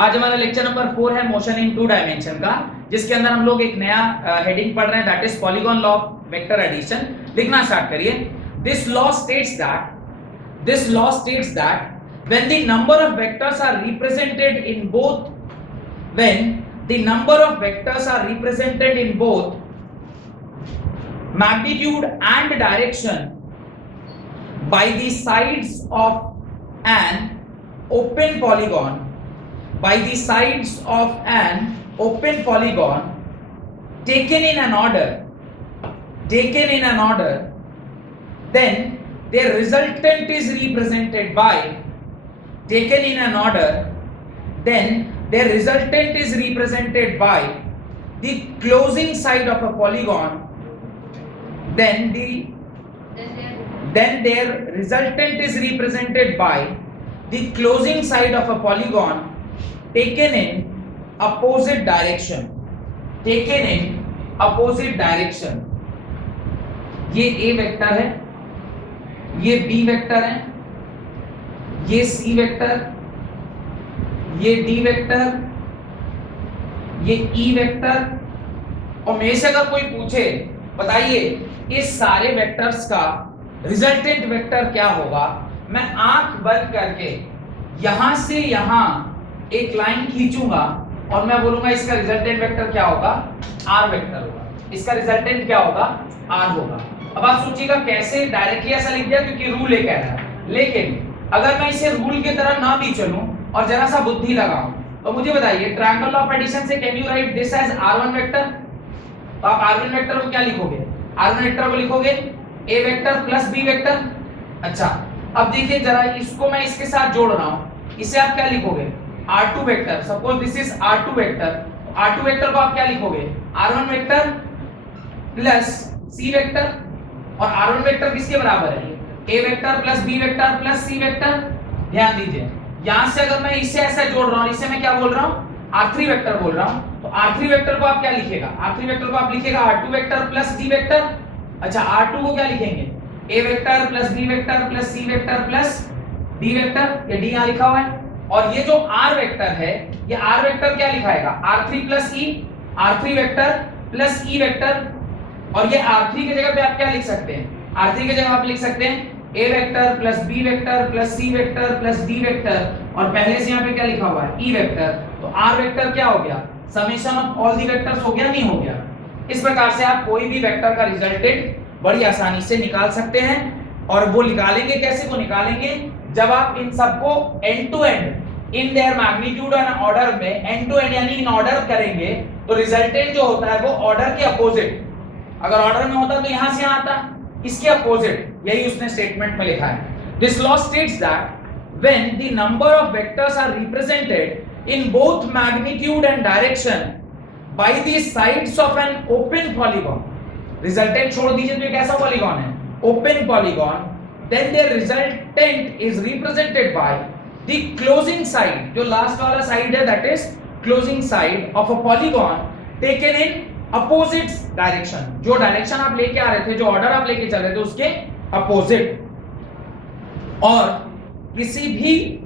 आज हमारा lecture number 4 है मोशन इन 2 डायमेंशन का, जिसके अंदर हम लोग एक नया हेडिंग पढ़ रहे हैं, that is polygon law of vector addition. लिखना स्टार्ट करिए। This law states that when the number of vectors are represented in both magnitude and direction by the sides of an open polygon taken in an order, then their resultant is represented by the closing side of a polygon. Then their resultant is represented by the closing side of a polygon taken in opposite direction. ये A vector है, ये B vector है, ये C vector, ये D vector, ये E vector. और मेरे से अगर कोई पूछे बताइए इस सारे वेक्टर्स का रिजल्टेंट वेक्टर क्या होगा, मैं आंख बंद करके यहां से यहां एक लाइन खींचूंगा और मैं बोलूंगा इसका रिजल्टेंट वेक्टर क्या होगा, R वेक्टर होगा। इसका रिजल्टेंट क्या होगा, R होगा। अब आप सोचिएगा कैसे डायरेक्टली ऐसा लिख दिया, क्योंकि रूल ये कह रहा है। लेकिन अगर मैं इसे रूल की तरह ना भी चलूं और जरा सा बुद्धि लगाऊं, तो मुझे बताइए ट्रायंगल ऑफ एडिशन से can you write this as R1 vector? तो आप R1 वेक्टर को क्या लिखोगे, R1 वेक्टर को लिखोगे A vector plus B vector. अच्छा, अब देखिए जरा इसको मैं इसके साथ जोड़ रहा हूं, इसे आप क्या लिखोगे, R2 vector. Suppose this is R2 vector, R2 vector को आप क्या लिखोगे, R1 vector plus C vector. और R1 वेक्टर किसके बराबर है, A vector plus B vector plus C vector. ध्यान दीजिए, यहां से अगर मैं इसे ऐसा जोड़ रहा हूं, इसे मैं क्या बोल रहा हूं, R3 वेक्टर बोल रहा हूं। तो R3 वेक्टर को आप क्या लिखेगा, R3 वेक्टर को आप लिखेगा R2 vector plus D vector. अच्छा, R2 को क्या लिखेंगे, A vector plus B vector plus C vector plus D vector. ये D यहां लिखा हुआ है। और ये जो R वेक्टर है, ये R वेक्टर क्या लिखाएगा, R3 plus E, R3 vector plus E vector. और ये R3 की जगह पे आप क्या लिख सकते हैं, R3 की जगह आप लिख सकते हैं A vector plus B vector plus C vector plus D vector. और पहले से यहाँ पे क्या लिखा हुआ है, E वेक्टर। तो R वेक्टर क्या हो गया, summation of all the vectors हो गया, नहीं हो गया। इस प्रकार से आप कोई भी वेक्टर का रिजल्टेंट बड़ी आसानी से निकाल सकते हैं। और वो निकालेंगे कैसे, वो निकालेंगे जब आप इन सबको end to end in their magnitude and order में एंड टू एंड यानी इन ऑर्डर करेंगे, तो रिजल्टेंट जो होता है वो ऑर्डर के अपोजिट, अगर ऑर्डर में होता तो यहां से यहां आता, इसके अपोजिट। यही उसने स्टेटमेंट में लिखा है। This law states that when the number of vectors are represented in both magnitude and direction by the sides of an open polygon, resultant छोड़ दीजिए तो ये कैसा पॉलीगॉन है, open polygon, then their resultant is represented by the closing side, जो last वाला side है that is closing side of a polygon taken in opposite direction. जो डायरेक्शन आप लेके आ रहे थे, जो ऑर्डर आप लेके चल रहे थे, उसके अपोजिट। और किसी भी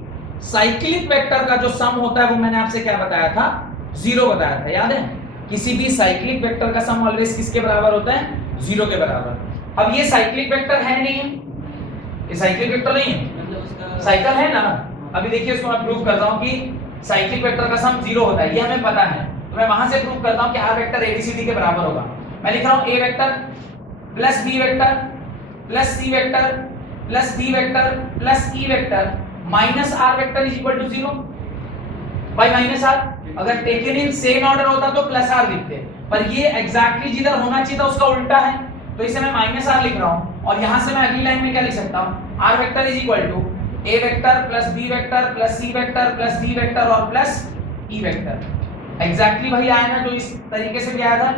साइक्लिक वेक्टर का जो सम होता है वो मैंने आपसे क्या बताया था, 0 बताया था, याद है। किसी भी साइक्लिक वेक्टर का सम ऑलवेज किसके बराबर होता है, 0 के बराबर। अब ये साइक्लिक वेक्टर है नहीं है, ये साइक्लिक वेक्टर नहीं है, साइकिल है ना। अभी देखिए इसको मैं प्रूव करता हूं कि साइक्लिक वेक्टर का सम 0 होता है, ये हमें पता है। तो मैं वहां से प्रूव करता हूं कि R वेक्टर ABCD के बराबर होगा। मैं लिख रहा हूं A vector plus B vector plus C vector plus D vector plus E vector minus R vector is equal to 0 by minus R। अगर टेकन इन सेम ऑर्डर होता तो प्लस R लिखते, पर ये एग्जैक्टली जिधर होना चाहिए था उसका उल्टा है, तो इसे मैं माइनस R लिख रहा हूं। और यहां से मैं अगली लाइन में क्या लिख सकता हूं, R vector is equal to A vector plus B vector plus C vector plus D vector और प्लस E वेक्टर। एग्जैक्टली वही आया ना जो इस तरीके से भी आया था।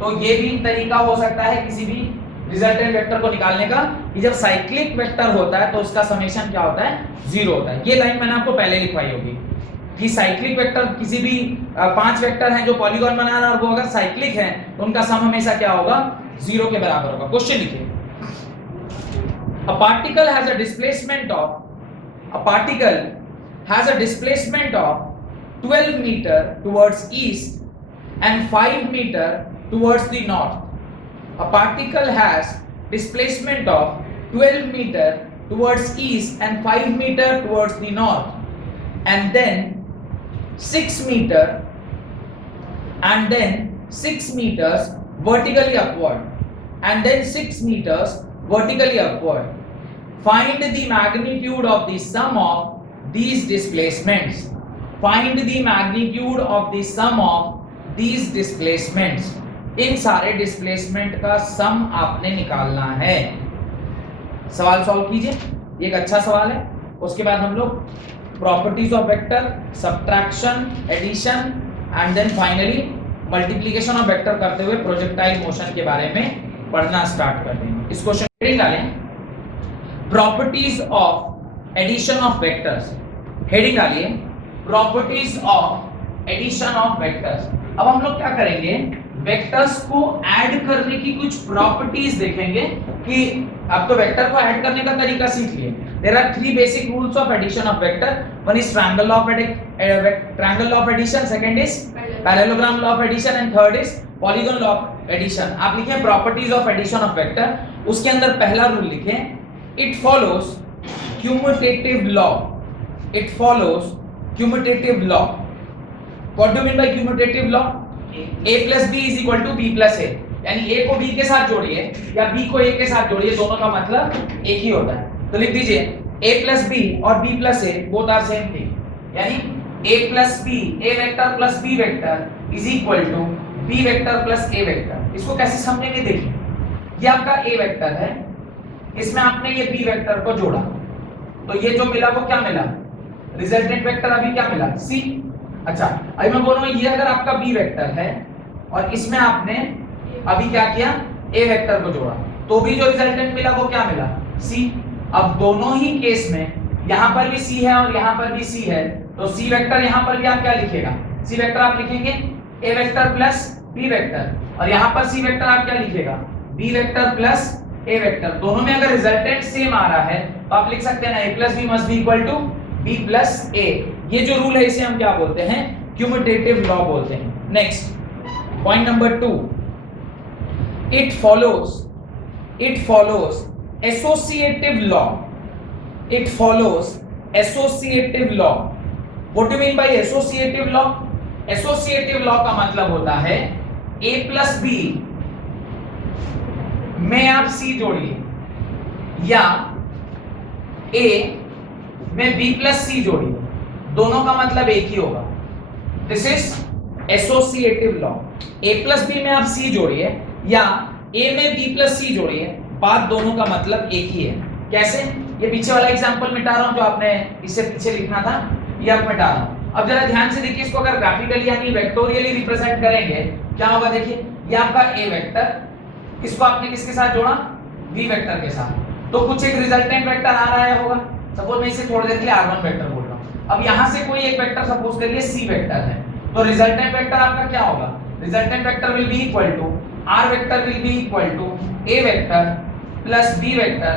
तो ये भी तरीका हो सकता है किसी भी रिजल्टेंट वेक्टर को निकालने का, कि जब साइक्लिक वेक्टर होता है तो उसका समेशन क्या होता है, 0 होता है। ये लाइन मैंने आपको पहले लिखवाई होगी कि साइक्लिक वेक्टर किसी भी 5 वेक्टर हैं जो पॉलीगॉन बना रहा है, और वो अगर साइक्लिक हैं तो उनका सम हमेशा क्या होगा, 0 के बराबर होगा। क्वेश्चन लिखिए, a particle has a displacement of 12 meter towards east and 5 meter towards the north. A particle has displacement of 12 meter towards east and 5 meter towards the north, and then 6 meter and then 6 meters vertically upward, and then 6 meters vertically upward. Find the magnitude of the sum of these displacements. Find the magnitude of the sum of these displacements. इन सारे displacement का सम आपने निकालना है। सवाल solve कीजिए, ये एक अच्छा सवाल है। उसके बाद हम लोग properties of vector, subtraction, addition and then finally multiplication of vector करते हुए प्रोजेक्टाइल मोशन के बारे में पढ़ना स्टार्ट कर देंगे। इस क्वेश्चन हेडिंग डालें, properties of addition of vectors. Heading डालिए, properties of addition of vectors. अब हम लोग क्या करेंगे, वेक्टर्स को ऐड करने की कुछ प्रॉपर्टीज देखेंगे कि अब तो वेक्टर को ऐड करने का तरीका सीख लिए। There are 3 basic rules of addition of vector. One is triangle law of addition, second is parallelogram law of addition and third is polygon law of addition. आप लिखें properties of addition of vector, उसके अंदर पहला rule लिखें, it follows commutative law. It follows commutative law. What do mean by commutative law? a plus b is equal to b plus a, यानी a को b के साथ जोड़िए या b को a के साथ जोड़िए, दोनों का मतलब एक ही होता है। तो लिख दीजिए a plus b और b plus a both are same thing, यानी a plus b, a vector plus b vector is equal to b vector plus a vector. इसको कैसे समझेंगे देखिए, ये आपका a वेक्टर है, इसमें आपने ये b वेक्टर को जोड़ा, तो ये जो मिला वो क्या मिला, रिजल्टेंट वेक्टर अभी क्या मिला, c। अच्छा, अभी मैं बोल रहा हूं ये अगर आपका b वेक्टर है और इसमें आपने अभी क्या किया, a वेक्टर को जोड़ा, तो भी जो रिजल्टेंट मिला वो क्या मिला, c। अब दोनों ही केस में यहां पर भी c है और यहां पर भी c है, तो c वेक्टर यहां पर भी आप क्या लिखेगा, c वेक्टर आप लिखेंगे a vector plus b vector, और यहां पर c वेक्टर आप क्या लिखेगा, b vector plus a vector. दोनों में अगर रिजल्टेंट सेम आ रहा है तो आप लिख सकते हैं ना a plus b must be equal to b plus a। ये जो रूल है इसे हम क्या बोलते हैं, क्यूमुटेटिव लॉ बोलते हैं। Next point number 2, it follows associative law. It follows associative law. What do mean bye associative law? Associative law का मतलब होता है a plus b में आप c जोड़िए या a में b plus c जोड़िए, दोनों का मतलब एक ही होगा। This is associative law. a plus b में आप c जोड़िए या a में b plus c जोड़िए, बात दोनों का मतलब एक ही है। कैसे? ये पीछे वाला एग्जांपल मिटा रहा हूं जो आपने इससे पीछे लिखना था, ये आप मिटा रहा हूं। अब जरा ध्यान से देखिए, इसको अगर ग्राफिकली यानी वेक्टोरियली रिप्रेजेंट करेंगे क्या होगा, देखिए ये आपका a वेक्टर, इसको आपने किसके साथ जोड़ा, v वेक्टर के साथ, तो कुछ एक रिजल्टेंट वेक्टर आ रहा है होगा। सपोज मैं इसे थोड़ी देर के लिए r1 वेक्टर बोल रहा हूं। अब यहां से कोई एक वेक्टर सपोज करिए c वेक्टर है, तो रिजल्टेंट वेक्टर आपका क्या होगा, resultant vector will be equal to r vector will be equal to a vector plus b vector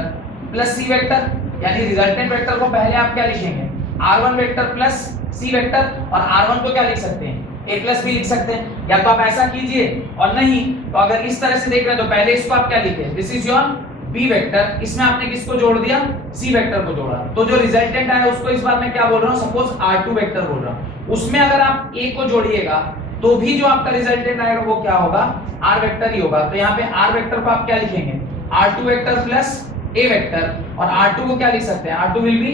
plus c vector, यानी रिजल्टेंट वेक्टर को पहले आप क्या लिखेंगे, r1 vector plus c vector, और r1 को क्या लिख सकते हैं, a प्लस b लिख सकते हैं। या तो आप ऐसा कीजिए, और नहीं तो अगर इस तरह से देख रहे हैं तो पहले इसको आप क्या लिखे, this is your b vector, इसमें आपने किसको जोड़ दिया, c वेक्टर को जोड़ा, तो जो रिजल्टेंट आया उसको इस बार मैं क्या बोल रहा हूं, सपोज r2 वेक्टर बोल रहा हूं। उसमें अगर आप a को जोड़िएगा तो भी जो आपका रिजल्टेंट आएगा वो क्या होगा, r वेक्टर ही होगा। तो यहाँ पे r वेक्टर को आप क्या लिखेंगे, r2 vector plus a vector, और r2 को क्या लिख सकते हैं, r2 will be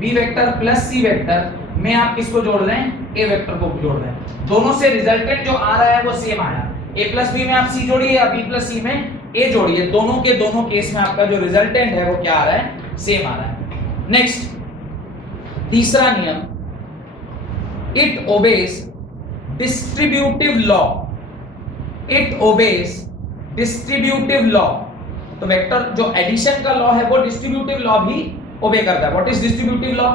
b vector plus c vector में आप किसको जोड़ रहे हैं, a वेक्टर को जोड़ रहे हैं। दोनों से रिजल्टेंट जो आ रहा है वो सेम आया, a प्लस b में आप c जोड़िए या b प्लस c में a जोड़िए, दोनों के दोनों केस में आपका जो रिजल्टेंट है वो क्या आ रहा है, सेम आ रहा है। नेक्स्ट तीसरा नियम, it obeys distributive law. It obeys distributive law. तो वेक्टर जो एडिशन का लॉ है वो डिस्ट्रीब्यूटिव लॉ भी ओबे करता है। What is distributive law?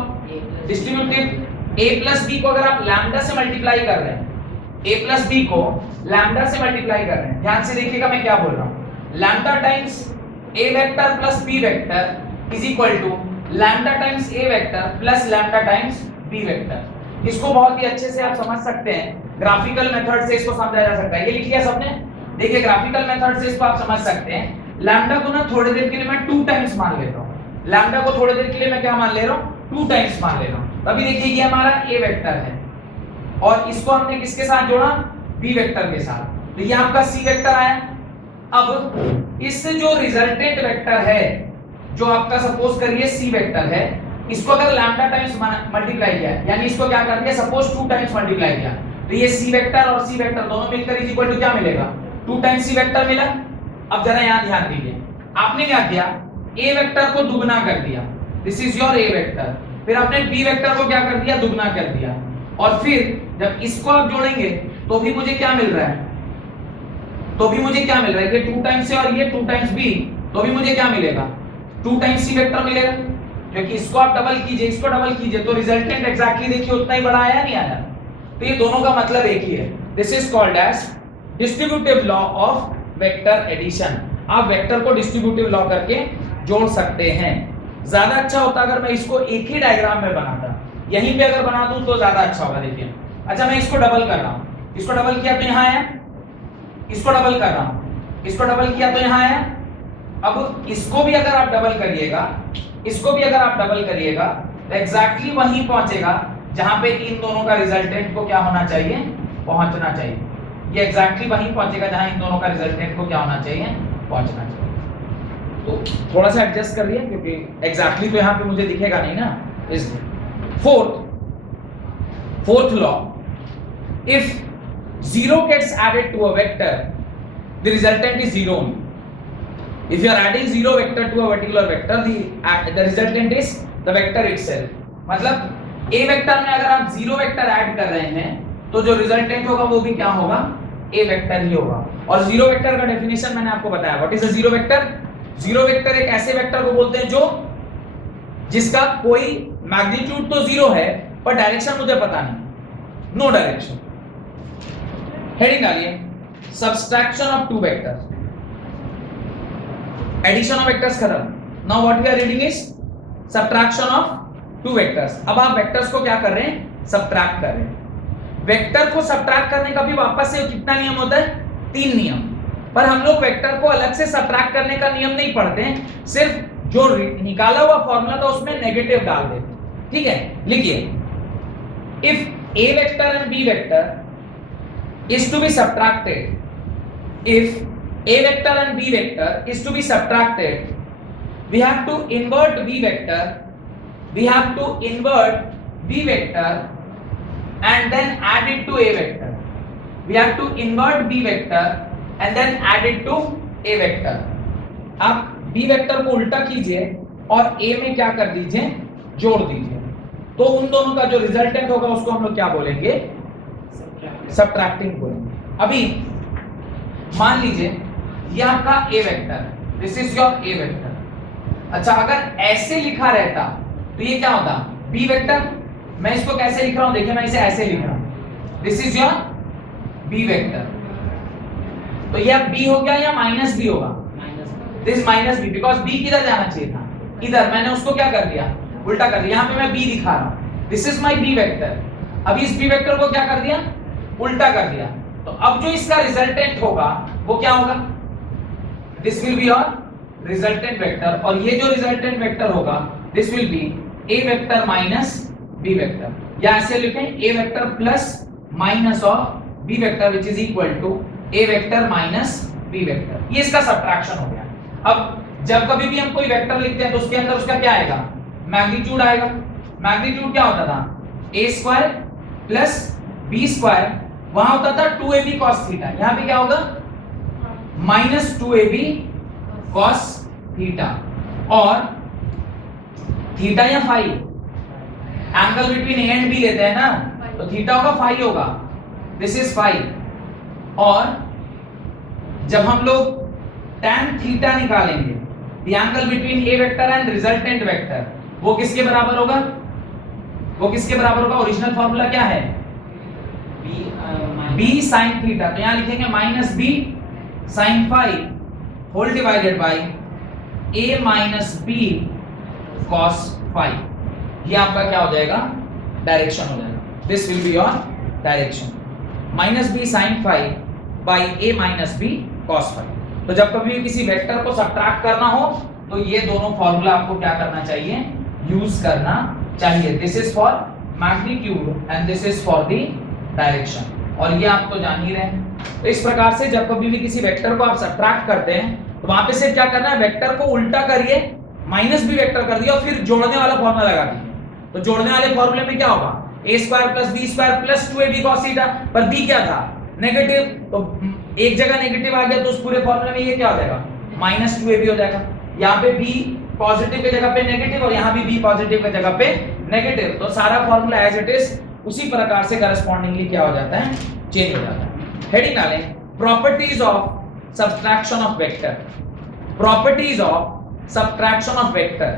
Distributive a plus b को अगर आप लैम्डा से मल्टीप्लाई कर रहे हैं, a प्लस b को लैम्डा से मल्टीप्लाई कर रहे हैं, ध्यान से देखिएगा मैं क्या बोल रहा हूं, lambda times a vector plus b vector is equal to lambda times a vector plus lambda times b vector. इसको बहुत ही अच्छे से आप समझ सकते हैं, ग्राफिकल मेथड से इसको समझा जा सकता है। ये लिख लिया सबने? देखिए ग्राफिकल मेथड से इसको आप समझ सकते हैं। लैम्डा को ना थोड़ी देर के लिए मैं 2 टाइम्स मान लेता हूं। लैम्डा को थोड़ी देर के लिए मैं क्या मान ले रहा हूं? 2 टाइम्स मान ले रहा हूं। अभी देखिए ये हमारा ए वेक्टर है और इसको हमने किसके साथ जोड़ा? बी वेक्टर के साथ। तो ये आपका सी वेक्टर आया। अब इससे जो रिजल्टेंट वेक्टर है, जो आपका सपोज करिए सी वेक्टर है, इसको अगर लैम्डा टाइम्स मल्टीप्लाई किया, यानी इसको क्या कर दिया, सपोज 2 टाइम्स मल्टीप्लाई किया, तो ये सी वेक्टर और सी वेक्टर दोनों मिलकर इज इक्वल टू क्या मिलेगा? 2 टाइम्स सी वेक्टर मिला। अब जरा यहां ध्यान दीजिए, आपने क्या किया? ए वेक्टर को दुगना कर दिया, this is your A vector. फिर आपने बी वेक्टर को क्या कर दिया? दुगना कर दिया। और फिर जब इसको आप जोड़ेंगे तो भी मुझे क्या मिल रहा है? तो भी मुझे क्या मिल रहा है? ये 2 टाइम्स है और ये 2 टाइम्स बी, तो भी मुझे क्या मिलेगा? 2 टाइम्स सी वेक्टर मिलेगा। क्योंकि इसको आप डबल कीजिए, इसको डबल कीजिए, तो रिजल्टेंट एग्जैक्टली देखिए उतना ही बड़ा आया नहीं आया? तो ये दोनों का मतलब एक ही है। This is called as distributive law of vector addition. आप वेक्टर को डिस्ट्रीब्यूटिव लॉ करके जोड़ सकते हैं। ज्यादा अच्छा होता अगर मैं इसको एक ही डायग्राम में बनाता, यहीं पे अगर बना दूं तो ज्यादा अच्छा होगा। देखिए अच्छा मैं इसको डबल कर रहा हूं, इसको डबल किया तो यहां आया, इसको डबल कर रहा हूं, इसको डबल किया तो यहां आया। अब इसको भी अगर आप डबल करिएगा, इसको भी अगर आप डबल करिएगा, तो एग्जैक्टली वहीं पहुंचेगा जहां पे इन दोनों का रिजल्टेंट को क्या होना चाहिए? पहुंचना चाहिए। ये एग्जैक्टली वहीं पहुंचेगा जहां इन दोनों का रिजल्टेंट को क्या होना चाहिए? पहुंचना चाहिए। तो थोड़ा सा एडजस्ट कर लिया क्योंकि एग्जैक्टली तो यहां पे मुझे दिखेगा नहीं ना, इसलिए। Fourth law, if 0 gets added to a vector, the resultant is 0 only. If you are adding 0 vector to a particular vector, the resultant is the vector itself. मतलब a वेक्टर में अगर आप 0 वेक्टर ऐड कर रहे हैं तो जो resultant होगा वो भी क्या होगा? a वेक्टर ही होगा। और 0 वेक्टर का डेफिनेशन मैंने आपको बताया। What is a 0 vector? 0 vector एक ऐसे वेक्टर को बोलते हैं जो जिसका कोई मैग्नीट्यूड तो 0 है पर डायरेक्शन मुझे पता नहीं, नो डायरेक्शन। हेडिंग डालिए, subtraction of 2 vectors, addition of vectors खत्म। Now what we are reading is subtraction of 2 vectors. अब आप वेक्टर्स को क्या कर रहे हैं? सब्ट्रैक्ट कर रहे हैं। वेक्टर को सब्ट्रैक्ट करने का भी वापस से कितना नियम होता है? 3 नियम। पर हम लोग वेक्टर को अलग से सब्ट्रैक्ट करने का नियम नहीं पढ़ते हैं, सिर्फ जो निकाला हुआ फॉर्मूला था उसमें नेगेटिव डाल देते। ठीक है, लिखिए, if a vector and b vector is to be subtracted, if a vector and b vector is to be subtracted, we have to invert b vector, we have to invert b vector and then add it to a vector, we have to invert b vector and then add it to a vector। आप b vector को उल्टा कीजिए और a में क्या कर दीजिए? जोड़ दीजिए। तो उन दोनों का जो रिजल्टेंट होगा उसको हम लोग क्या बोलेंगे? सब्ट्रैक्टिंग बोलेंगे। अभी मान लीजिए ये आपका A vector, this is your A vector. अच्छा अगर ऐसे लिखा रहता तो ये क्या होता? B vector. मैं इसको कैसे लिख रहा हूं? देखिए मैं इसे ऐसे लिख रहा हूं, this is your b vector. तो ये अब बी हो गया या माइनस बी होगा? This minus b, because b किधर जाना चाहिए था? इधर। मैंने उसको क्या कर दिया? उल्टा कर दिया। यहां पे मैं बी दिखा रहा हूं, this is my b vector. अभी इस बी वेक्टर को क्या कर दिया? उल्टा कर दिया। तो अब जो इसका रिजल्टेंट होगा वो क्या होगा? This will be your resultant vector. और ये जो रिजल्टेंट वेक्टर होगा this will be A vector minus B vector, या ऐसे लिखें A vector plus minus of B vector which is equal to A vector minus B vector. ये इसका subtraction हो गया। अब जब कभी भी हम कोई वेक्टर लिखते हैं तो उसके अंदर उसका क्या आएगा? मैग्नीट्यूड आएगा। मैग्नीट्यूड क्या होता था? a square plus b square, वहां होता था 2ab cos थीटा, यहां पे क्या होगा? Minus 2ab cos theta. और थीटा या phi, angle between a and b लेते हैं ना, तो थीटा होगा फाई होगा, दिस इज फाई। और जब हम लोग tan थीटा निकालेंगे, the angle between A vector and resultant vector, वो किसके बराबर होगा? वो किसके बराबर होगा? ओरिजिनल फॉर्मूला क्या है? b sin theta. तो यहां लिखेंगे minus b sin phi whole divided by a minus b cos phi. ये आपका क्या हो जाएगा? डायरेक्शन हो जाएगा। This will be your direction, minus b sine phi by a minus b cos phi. तो जब कभी भी किसी वेक्टर को सब्ट्रैक्ट करना हो तो ये दोनों फॉर्मूला आपको क्या करना चाहिए, यूज करना चाहिए। This is for magnitude and this is for the direction, और ये आप तो जान ही रहे हैं। तो इस प्रकार से जब कभी भी किसी वेक्टर को आप सब्ट्रैक्ट करते हैं तो वहां पे सिर्फ क्या करना है, वेक्टर को उल्टा करिए, माइनस बी वेक्टर कर दिया और फिर जोड़ने वाला फॉर्मूला लगा दीजिए। तो जोड़ने वाले फॉर्मूले में क्या होगा, a square plus b square plus 2ab cos theta, पर b क्या था, नेगेटिव, तो एक जगह नेगेटिव आ गया तो उस पूरे फॉर्मूले में ये क्या हो जाएगा, माइनस 2ab हो जाएगा। यहाँ पे b पॉजिटिव की जगह पे नेगेटिव और यहाँ भी b पॉजिटिव की जगह पे नेगेटिव, तो सारा फॉर्मूला एज इट इज उसी प्रकार से करस्पॉन्डिंगली क्या हो जाता है, चेंज हो जाता है। हेडिंग डालें, properties of subtraction of vector, properties of subtraction of vector.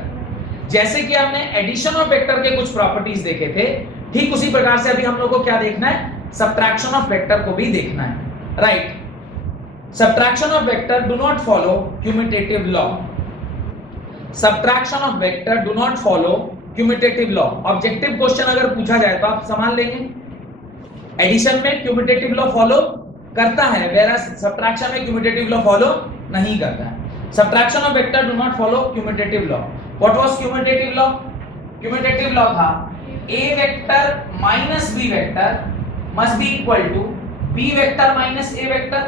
जैसे कि हमने एडिशन ऑफ वेक्टर के कुछ प्रॉपर्टीज देखे थे, ठीक उसी प्रकार से अभी हम लोग को क्या देखना है, सब्ट्रैक्शन ऑफ वेक्टर को भी देखना है, right. Subtraction of vector do not follow commutative law, subtraction of vector do not follow commutative law. Objective question अगर पूछा जाए तो आप संभाल लेंगे, एडिशन में क्यूमुटेटिव लॉ फॉलो करता है, वेयरएज सब्ट्रैक्शन में क्यूमुटेटिव लॉ फॉलो नहीं करता है। Subtraction of vector do not follow commutative law. What was commutative law, commutative law था a vector minus b vector must be equal to b vector minus a vector,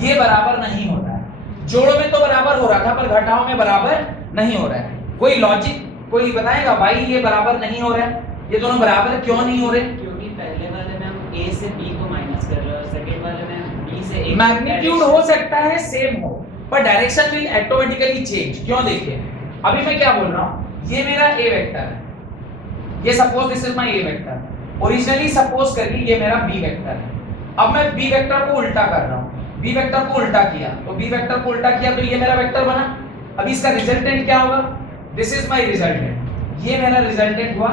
ये बराबर नहीं होता है। जोड़ों में तो बराबर हो रहा था पर घटाओं में बराबर नहीं हो रहा है। कोई लॉजिक कोई बताएगा भाई ये बराबर नहीं हो रहा है, ये दोनों बराबर क्यों नहीं हो रहे, क्योंकि पहले वाले में हम a से b को माइनस कर रहे हैं और सेकंड वाले में b से a। मैग्नीट्यूड हो सकता है सेम हो पर डायरेक्शन विल ऑटोमेटिकली चेंज। क्यों, देखिए अभी मैं क्या बोल रहा हूं, ये मेरा a वेक्टर है, ये suppose this is my a vector, originally suppose करिए ये मेरा b वेक्टर है। अब मैं b वेक्टर को उल्टा कर रहा हूं, b वेक्टर को उल्टा किया तो b वेक्टर को उल्टा किया तो ये मेरा वेक्टर बना। अब इसका रिजल्टेंट क्या होगा, दिस इज माय रिजल्टेंट, ये मेरा रिजल्टेंट हुआ,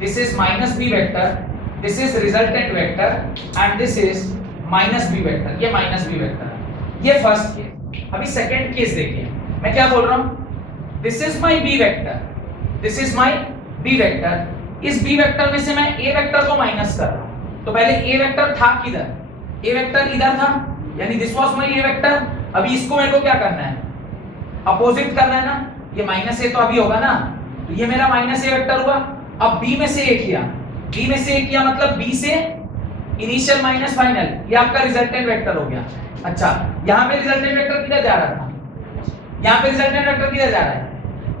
this is minus b vector, this is resultant vector and this is minus b vector, ये माइनस b वेक्टर है। ये फर्स्ट केस। अभी सेकंड केस देखिए, मैं क्या बोल रहा हूं, this is my b vector, this is my b vector, इस b वेक्टर में से मैं a वेक्टर को माइनस कर रहा हूं। तो पहले a वेक्टर था किधर, a वेक्टर इधर था, यानी this was my a vector. अभी इसको मेरे को क्या करना है, अपोजिट करना है ना, ये माइनस a तो अभी होगा ना, तो ये मेरा माइनस a वेक्टर हुआ। अब b में से a किया, b में से a किया मतलब b से इनिशियल माइनस फाइनल, ये आपका रिजल्टेंट वेक्टर हो गया। अच्छा, यहाँ पे रिजल्टेंट वेक्टर किधर जा रहा था, यहाँ पे रिजल्टेंट वेक्टर किधर जा रहा है,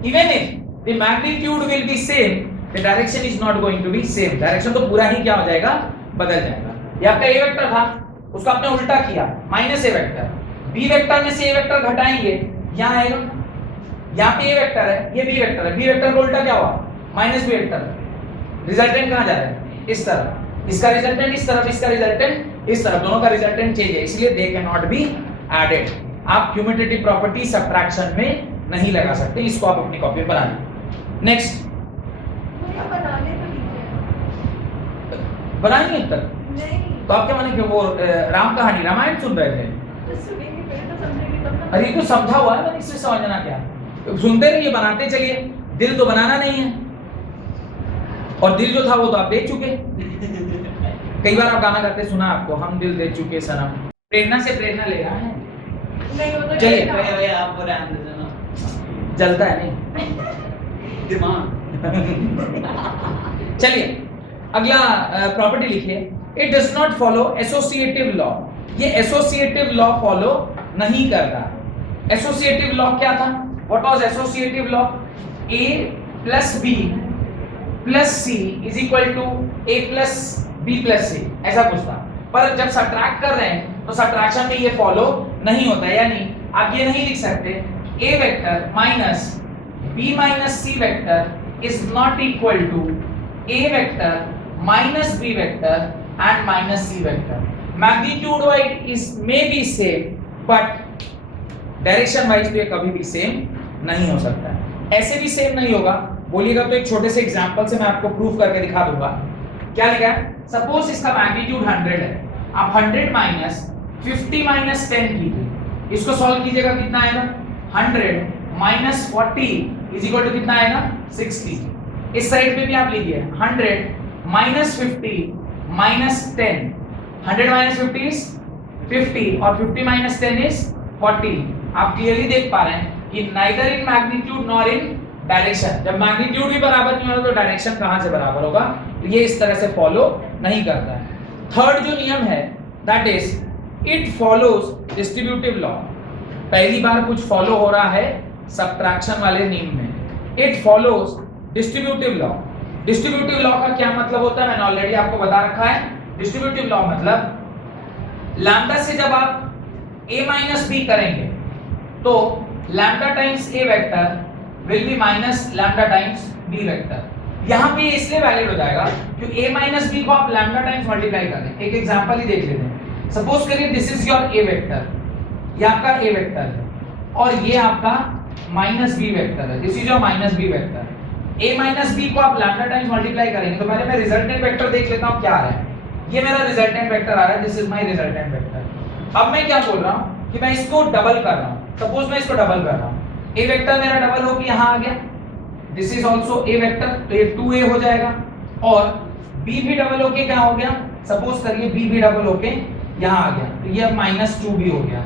even if the magnitude will be same the direction is not going to be same, direction तो पूरा ही क्या हो जाएगा, बदल जाएगा। ये आपका a वेक्टर था, उसको आपने उल्टा किया, minus a vector, b vector में से a वेक्टर घटाएंगे, यहाँ आएगा, यहाँ पे a वेक्टर है, ये b वेक्टर है, b वेक्टर को उल्टा क्या हुआ, माइनस b वेक्टर, रिजल्टेंट कहाँ जा रहा है, इस तरफ, इसका रिजल्टेंट इस तरफ, इसका रिजल्टेंट इस तरफ, दोनों का रिजल्टेंट चेंज है, इसलिए they can not be added. आप क्यूमुलेटिव प्रॉपर्टी सब्ट्रैक्शन में नहीं लगा सकते, इसको आप अपनी कॉपी पर बना लीजिए। नेक्स्ट बनाएंगे तक नहीं। तो आप क्या माने कि वो राम कहानी रामायण सुन रहे थे, अरे तो समझा हुआ है, इससे समझना क्या, सुनते रहिए बनाते चलिए, दिल तो बनाना नहीं है, और दिल जो था वो तो आप दे चुके। कई बार आप गाना गाते सुना आपको, हम दिल दे चुके सनम, प्रेरणा से प्रेरणा ले रहा है, चलिए आपको रहने देना, जलता है नहीं दिमाग। चलिए अगला प्रॉपर्टी लिखिए, it does not follow associative law. ये एसोसिएटिव लॉ फॉलो नहीं करता। एसोसिएटिव लॉ क्या था, what was associative law, a plus b plus c is equal to a plus b plus c, ऐसा कुछ था। पर जब सब्ट्रैक्ट कर रहे हैं तो सब्ट्रैक्शन में ये फॉलो नहीं होता है, यानी आप ये नहीं लिख सकते a vector minus b minus c vector is not equal to a vector minus b vector and minus c vector. Magnitude wise is may be same but direction wise तो ये कभी भी सेम नहीं हो सकता है। ऐसे भी सेम नहीं होगा, बोलिएगा तो एक छोटे से एग्जांपल से मैं आपको प्रूफ करके दिखा दूंगा। क्या लिखा है, सपोज इसका मैग्नीट्यूड 100 है, आप 100 माइनस 50 माइनस 10 कीजिए, इसको सॉल्व कीजिएगा कितना आएगा, 100 माइनस 40 इज इक्वल टू कितना आएगा, 60। इस साइड पे भी आप लीजिए 100 माइनस 50 -10, 100 - 50 is 50 और 50 - 10 is 40। आप क्लियरली देख पा रहे हैं कि neither in magnitude nor in direction. जब मैग्नीट्यूड भी बराबर नहीं होगा तो डायरेक्शन कहां से बराबर होगा? ये इस तरह से फॉलो नहीं करता है। थर्ड जो नियम है that is it follows distributive law. पहली बार कुछ फॉलो हो रहा है सबट्रैक्शन वाले नियम में। It follows distributive law. Distributive law का क्या मतलब होता है मैंने ऑलरेडी आपको बता रखा है। डिस्ट्रीब्यूटिव लॉ मतलब लैम्डा से जब आप a माइनस b करेंगे तो lambda times a vector will B minus lambda times b vector. यहां पे इसलिए वैलिड हो जाएगा क्योंकि a माइनस b को आप लैम्डा टाइम्स मल्टीप्लाई कर दें। एक एग्जांपल ही देख लेते हैं। सपोज करिए this is your a vector, ये आपका a वेक्टर है और ये आपका माइनस b वेक्टर है। This is your minus b vector. a minus b को आप लैम्डा टाइम्स मल्टीप्लाई करेंगे तो पहले मैं रिजल्टेंट वेक्टर देख लेता हूं क्या आ रहा है। ये मेरा रिजल्टेंट वेक्टर आ रहा है, this is my resultant vector. अब मैं क्या बोल रहा हूं कि मैं इसको डबल कर रहा हूं। सपोज मैं इसको डबल कर रहा हूं, a वेक्टर मेरा डबल होके यहां आ गया, this is also a vector, तो ये 2a हो जाएगा और b भी डबल होके क्या हो गया? सपोज करिए b भी डबल होके यहां आ गया तो ये अब -2b हो गया।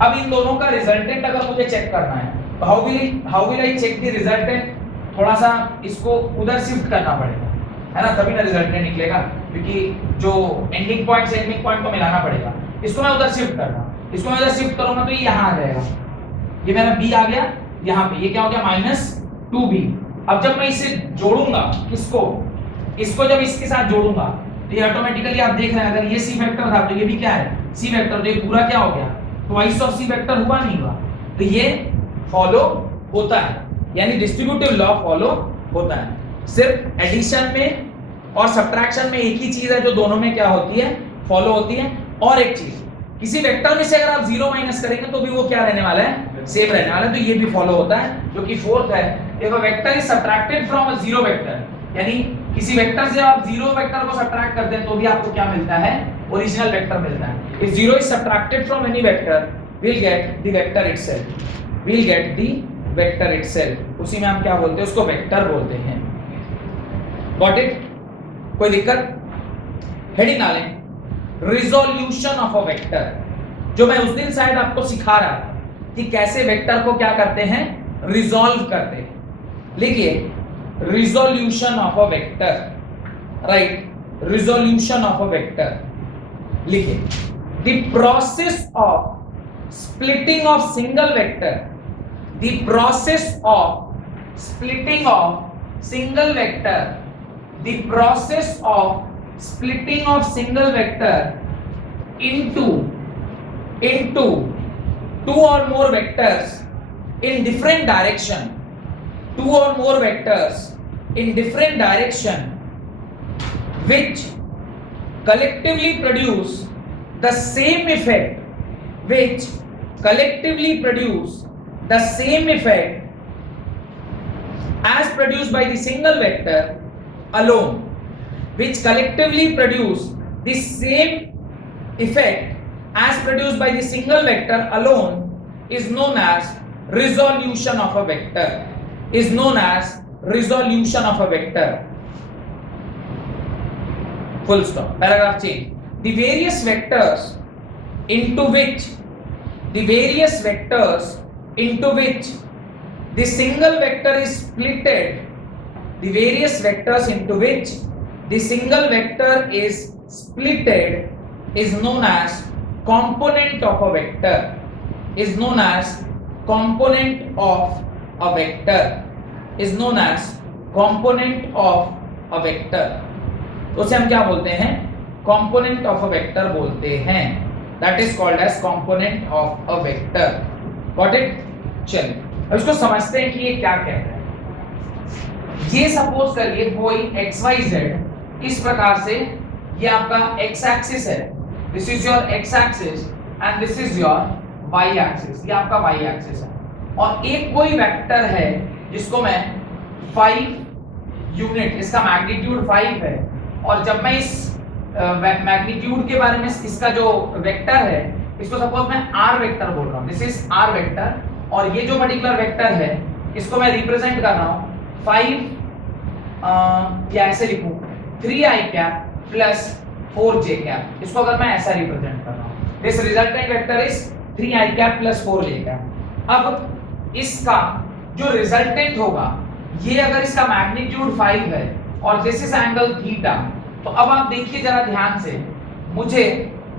अब इन दोनों का रिजल्टेंट अगर मुझे चेक करना है तो how will I check the resultant? थोड़ा सा इसको उधर शिफ्ट करना पड़ेगा, है ना, तभी ना रिजल्टेंट निकलेगा, क्योंकि जो एंडिंग पॉइंट से एंडिंग पॉइंट को मिलाना पड़ेगा। इसको मैं उधर शिफ्ट कर रहा हूं, इसको मैं उधर शिफ्ट करूंगा तो ये यहां आ जाएगा, ये मेरा b आ गया यहां पे, ये क्या हो गया -2b। अब जब मैं इसे जोड़ूंगा इसको जब इसके साथ जोड़ूंगा तो ये ऑटोमेटिकली आप देख रहे हैं अगर ये c वेक्टर था तो ये भी क्या है c वेक्टर, तो ये पूरा क्या हो गया ट्वाइस ऑफ c वेक्टर हुआ नहीं हुआ? तो ये फॉलो होता है, यानी डिस्ट्रीब्यूटिव लॉ फॉलो होता है। सिर्फ एडिशन में और सब्ट्रैक्शन में एक ही चीज है जो दोनों में क्या होती है फॉलो होती है। और एक चीज, किसी वेक्टर में से अगर आप 0 माइनस करेंगे तो भी वो क्या रहने वाला है? सेम रहने वाला है। तो ये भी फॉलो होता है, जो कि फोर्थ है, if a vector is subtracted from a 0 vector, यानी किसी वेक्टर से आप 0 वेक्टर को सब्ट्रैक्ट करते हैं तो भी आपको क्या मिलता है? ओरिजिनल वेक्टर मिलता है। If 0 is subtracted from any vector we'll get the vector itself। उसी में हम क्या बोलते हैं? उसको वेक्टर बोलते हैं। Got it? कोई दिक्कत? हेडिंग डालें रिजोल्यूशन ऑफ अ वेक्टर, जो मैं उस दिन शायद आपको सिखा रहा था कि कैसे वेक्टर को क्या करते हैं? रिजॉल्व करते हैं। लिखिए resolution of a vector, right, resolution of a vector लिखिए the process of splitting of single vector, the process of splitting of single vector, the process of splitting of single vector into two or more vectors in different direction, two or more vectors in different direction which collectively produce the same effect, which collectively produce the same effect as produced by the single vector alone, which collectively produce the same effect as produced by the single vector alone is known as resolution of a vector, is known as resolution of a vector. Full stop. Paragraph change. The various vectors into which the single vector is splitted, the various vectors into which the single vector is splitted is known as component of a vector, is known as component of a vector, is known as component of a vector। तो उसे हम क्या बोलते हैं? component of a vector बोलते हैं। That is called as component of a vector. Got it? चलिए अब इसको समझते हैं कि ये क्या कहता है। ये सपोज करिए कोई XYZ इस प्रकार से, ये आपका x एक्सिस है, this is your x axis and this is your y axis, ये आपका y एक्सिस है। और एक कोई वेक्टर है जिसको मैं 5 यूनिट, इसका मैग्नीट्यूड 5 है, और जब मैं इस मैग्नीट्यूड के बारे में, इसका जो वेक्टर है इसको सपोज मैं r वेक्टर बोल रहा हूँ, दिस इज r वेक्टर, और ये जो पर्टिकुलर वेक्टर है इसको मैं रिप्रेजेंट कर रहा हूँ 5 या ऐसे लिखूं 3i cap plus 4j cap. इसको अगर मैं ऐसा रिप्रेजेंट कर रहा हूं, this resultant vector is 3i cap plus 4j cap. अब इसका जो रिजल्टेंट होगा, ये अगर इसका मैग्नीट्यूड 5 है और दिस इज एंगल थीटा, तो अब आप देखिए जरा ध्यान से, मुझे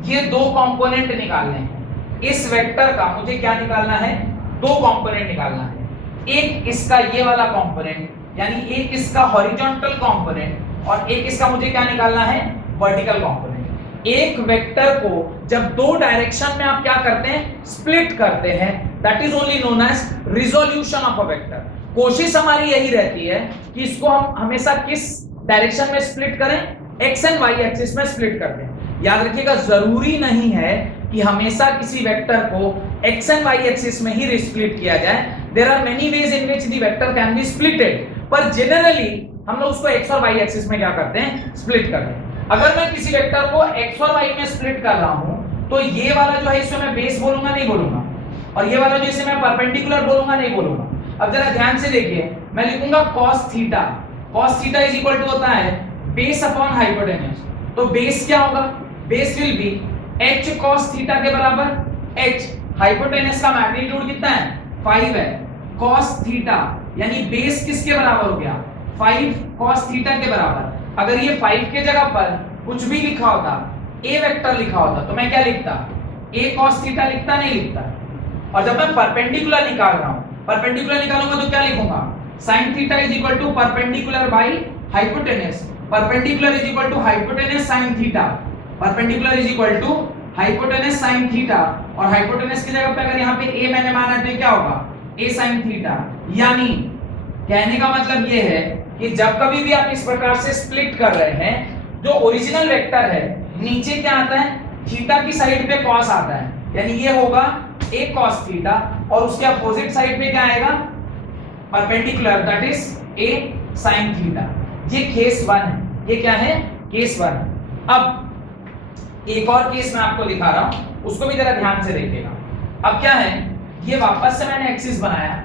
ये दो कंपोनेंट निकालने हैं। इस वेक्टर का मुझे क्या निकालना है? दो कंपोनेंट निकालना है। एक इसका ये वाला कंपोनेंट, यानी एक इसका हॉरिजॉन्टल कंपोनेंट और एक इसका मुझे क्या निकालना है? Vertical component. एक वेक्टर को जब दो डायरेक्शन में आप क्या करते हैं? स्प्लिट करते हैं, that is only known as resolution of a vector. कोशिश हमारी यही रहती है कि इसको हम हमेशा किस डायरेक्शन में स्प्लिट करें? एक्स एंड वाई एक्सिस में स्प्लिट करते हैं। याद रखिएगा, जरूरी नहीं है कि हमेशा किसी वेक्टर को एक्स एंड वाई एक्सिस में ही स्प्लिट किया जाए। There are many ways in which the vector can be splitted, पर जनरली हम लोग उसको एक्स और वाई एक्सिस में क्या करते हैं? स्प्लिट करते हैं। अगर मैं किसी वेक्टर को एक्स और वाई में स्प्लिट कर रहा हूं, तो ये वाला जो है इसे मैं बेस बोलूंगा, नहीं बोलूंगा, और ये वाला जो इसे मैं परपेंडिकुलर बोलूंगा, नहीं बोलूंगा। अब जरा ध्यान से देखिए, मैं लिखूंगा cos theta. cos theta is equal to होता है बेस अपॉन हाइपोटेन्यूज। तो बेस क्या होगा? Base will be h cos theta के बराबर h, हाइपोटेन्यूज का मैग्नीट्यूड कितना है? 5 है। cos थीटा यानी बेस किसके बराबर हो गया? 5 cos थीटा के बराबर। अगर ये 5 के जगह पर कुछ भी लिखा होता, a वेक्टर लिखा होता, तो मैं क्या लिखता? a cos थीटा लिखता, नहीं लिखता। और जब मैं परपेंडिकुलर निकाल रहा हूं, परपेंडिकुलर निकालूंगा तो क्या लिखूंगा? sin theta is equal to perpendicular by hypotenuse. Perpendicular is equal to hypotenuse sin theta. Perpendicular is equal to hypotenuse sin theta, और हाइपोटेन्यूज की जगह पे अगर यहाँ पे a मैंने माना है तो क्या होगा? a sin theta. यानी कहने का मतलब ये है कि जब कभी भी आप इस प्रकार से स्प्लिट कर रहे हैं, जो ओरिजिनल वेक्टर है नीचे क्या आता है? थीटा की साइड पे cos आता है, यानी ये होगा a cos थीटा, और उसके अपोजिट साइड पे क्या आएगा? Perpendicular, that is a sin theta. ये केस 1 है। ये क्या है? केस 1। अब एक और केस मैं आपको दिखा रहा हूं, उसको भी जरा ध्यान से देखिएगा। अब क्या है? ये वापस से मैंने एक्सिस बनाया,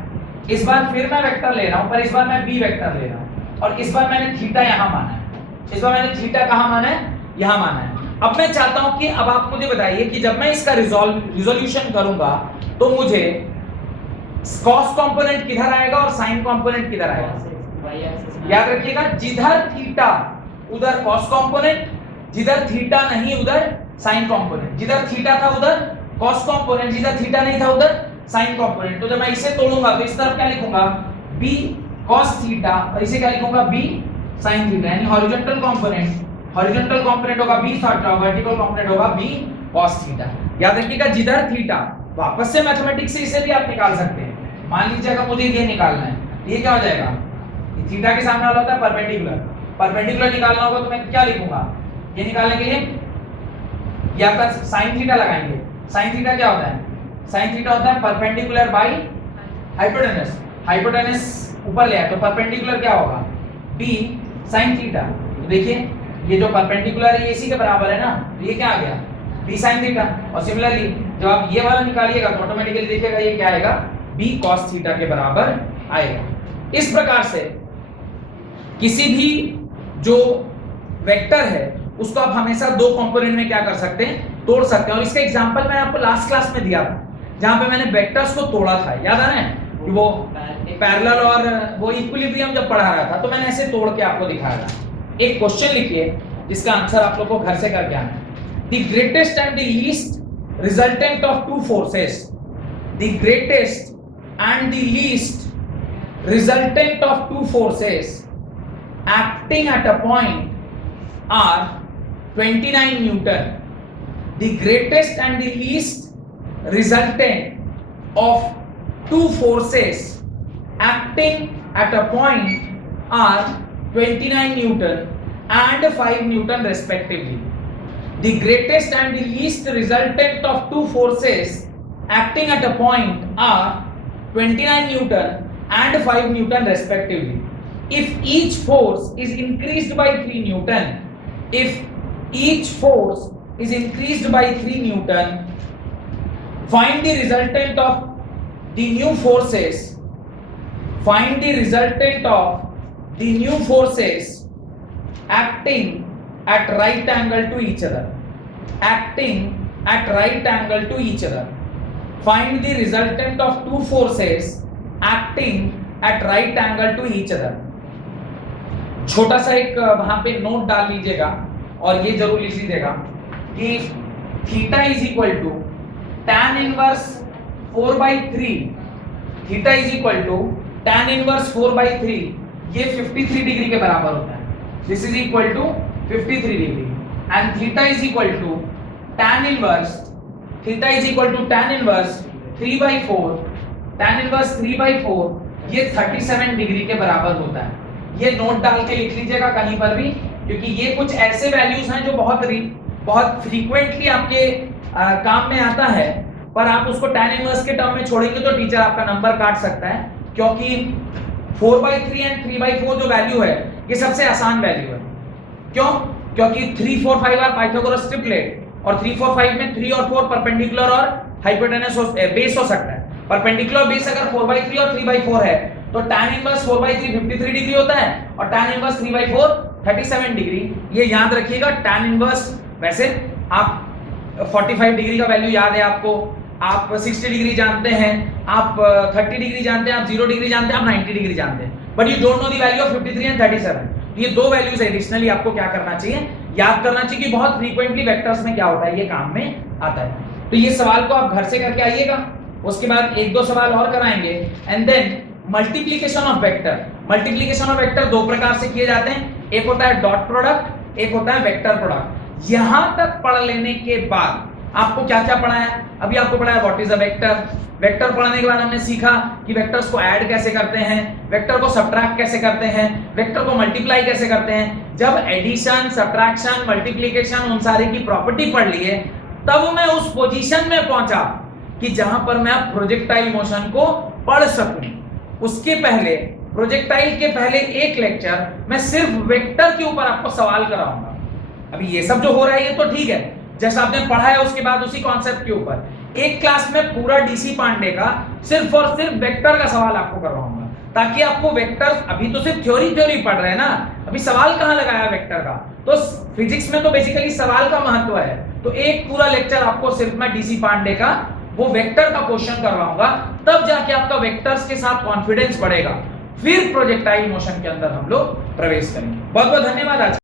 इस बार फिर मैं वेक्टर ले रहा हूं, पर इस बार मैं b वेक्टर ले रहा हूं, और इस बार मैंने थीटा यहां माना है। इस बार मैंने थीटा कहां माना है? यहां माना है। अब मैं चाहता हूं कि अब आप मुझे बताइए कि जब मैं इसका रिजोल्यूशन करूंगा तो मुझे cos कंपोनेंट किधर आएगा और sin कंपोनेंट किधर आएगा? याद रखिएगा, जिधर थीटा उधर cos कंपोनेंट, जिधर थीटा नहीं उधर sin कंपोनेंट, जिधर थीटा था उधर cos कंपोनेंट, जिधर थीटा नहीं था उधर sin कंपोनेंट। तो जब मैं इसे तोड़ूंगा तो इस तरफ क्या लिखूंगा? b cos थीटा, और इसे क्या लिखूंगा? b sin theta. यानी हॉरिजॉन्टल कंपोनेंट होगा b थीटा, वर्टिकल कंपोनेंट होगा b cos थीटा। याद रखिएगा, जिधर थीटा, वापस से मैथमेटिक्स से इसे भी आप निकाल सकते हैं। मान लीजिए अगर मुझे ये निकालना है, ये क्या हो जाएगा? थीटा के सामने वाला होता है परपेंडिकुलर। परपेंडिकुलर निकालना होगा तो मैं क्या लिखूंगा? ये निकालने के लिए या पर sin थीटा लगाएंगे। sin थीटा क्या होता है? sin थीटा होता है परपेंडिकुलर बाय हाइपोटेन्यूज। हाइपोटेन्यूज ऊपर ले आए तो परपेंडिकुलर क्या होगा? b sin theta. तो देखिए, ये जो परपेंडिकुलर है ये इसी के बराबर है ना, तो ये क्या आ गया? b sin theta. और सिमिलरली जब आप ये वाला निकालिएगा तो ऑटोमेटिकली देखिएगा ये क्या आएगा? b cos थीटा के बराबर आएगा। इस प्रकार से किसी भी जो वेक्टर है उसको आप हमेशा दो कंपोनेंट में क्या कर सकते हैं? तोड़ सकते हैं। और इसका एग्जांपल मैंने आपको लास्ट क्लास में दिया था, जहां पे मैंने वेक्टर्स को तोड़ा था। याद आ रहा है कि वो पैरेलल और वो इक्विलिब्रियम जब पढ़ा रहा था तो मैंने ऐसे तोड़ के आपको दिखाया था। एक क्वेश्चन लिखिए जिसका आंसर आप लोग को घर से करके आना है। The greatest and the least resultant of two forces, the greatest and the least resultant of two forces acting at a point are 29 Newton. The greatest and the least resultant of two forces acting at a point are 29 Newton and 5 Newton respectively. The greatest and the least resultant of two forces acting at a point are 29 Newton and 5 Newton respectively. If each force is increased by 3 Newton, if each force is increased by 3 Newton, find the resultant of the new forces. Find the resultant of the new forces acting at right angle to each other. Acting at right angle to each other. Find the resultant of two forces acting at right angle to each other. छोटा सा एक वहां पे note डाल लीजिएगा और ये जरूर लिख लीजिएगा कि theta is equal to tan inverse 4/3, theta is equal to tan inverse 4/3, ये 53 डिग्री के बराबर होता है. This is equal to 53 degree and theta is equal to tan inverse, theta is equal to tan inverse 3/4, tan inverse 3/4 ये 37 degree के बराबर होता है. ये नोट डाल के लिख लीजिएगा कहीं पर भी, क्योंकि ये कुछ ऐसे वैल्यूज हैं जो बहुत फ्रीक्वेंटली आपके काम में आता है, पर आप उसको tan इनवर्स के टर्म में छोड़ेंगे तो टीचर आपका नंबर काट सकता है, क्योंकि 4/3 एंड 3/4 जो वैल्यू है ये सबसे आसान वैल्यू है. क्यों? क्योंकि 3, 4, 5 आर पाइथागोरस ट्रिपलेट और 3, 4, 5 में 3 और 4 परपेंडिकुलर और हाइपोटेनस बेस हो सकता है. परपेंडिकुलर बेस अगर 4/3 और 3/4 है तो tan इनवर्स 4/3 53 डिग्री होता है और tan इनवर्स 3/4 37 डिग्री. ये याद रखिएगा. tan इनवर्स वैसे आप 45 डिग्री का वैल्यू याद है आपको, आप 60 डिग्री जानते हैं, आप 30 डिग्री जानते हैं, आप 0 डिग्री जानते हैं, आप 90 डिग्री जानते हैं, but you don't know the value of 53 and 37. ये दो वैल्यूज एडिशनली आपको क्या करना चाहिए, याद करना चाहिए कि बहुत फ्रीक्वेंटली वेक्टर्स में क्या होता है, ये काम में आता है. तो ये सवाल को आप घर से करके आइएगा, उसके बाद एक दो सवाल और कराएंगे and then multiplication of vector. Multiplication of vector दो प्रकार से किए जाते हैं, एक होता है डॉट प्रोडक्ट, एक होता है वेक्टर प्रोडक्ट. यहां तक पढ़ लेने के बाद आपको क्या क्या पढ़ाया, अभी आपको पढ़ाया what is a vector. Vector पढ़ने के बाद हमने सीखा कि वेक्टर्स को ऐड कैसे करते हैं, वेक्टर को सब्ट्रैक्ट कैसे करते हैं, वेक्टर को मल्टीप्लाई कैसे करते हैं. जब एडिशन, सब्ट्रैक्शन, मल्टीप्लिकेशन उन सारे की प्रॉपर्टी पढ़ लिए, तब मैं उस पोजीशन में पहुंचा कि जहां पर मैं प्रोजेक्टाइल मोशन को पढ़ सकूं. उसके पहले, प्रोजेक्टाइल के पहले एक लेक्चर मैं सिर्फ वेक्टर के ऊपर आपको सवाल कराऊंगा. अभी ये सब जो हो रहा है ये तो ठीक है, जैसा आपने पढ़ा है उसके बाद उसी कॉन्सेप्ट के ऊपर एक क्लास में पूरा डीसी पांडे का सिर्फ और सिर्फ वेक्टर का सवाल आपको करवाऊंगा, ताकि आपको वेक्टर, अभी तो सिर्फ थ्योरी पढ़ रहे हैं ना, अभी सवाल कहां लगाया वेक्टर का. तो फिजिक्स में तो बेसिकली सवाल का महत्व है. तो एक पूरा लेक्चर आपको सिर्फ मैं डीसी पांडे का वो वेक्टर का क्वेश्चन करवाऊंगा, तब जाके आपका वेक्टर्स के साथ कॉन्फिडेंस बढ़ेगा. फिर प्रोजेक्टाइल मोशन के अंदर हम लोग प्रवेश करेंगे. बहुत बहुत धन्यवाद. आज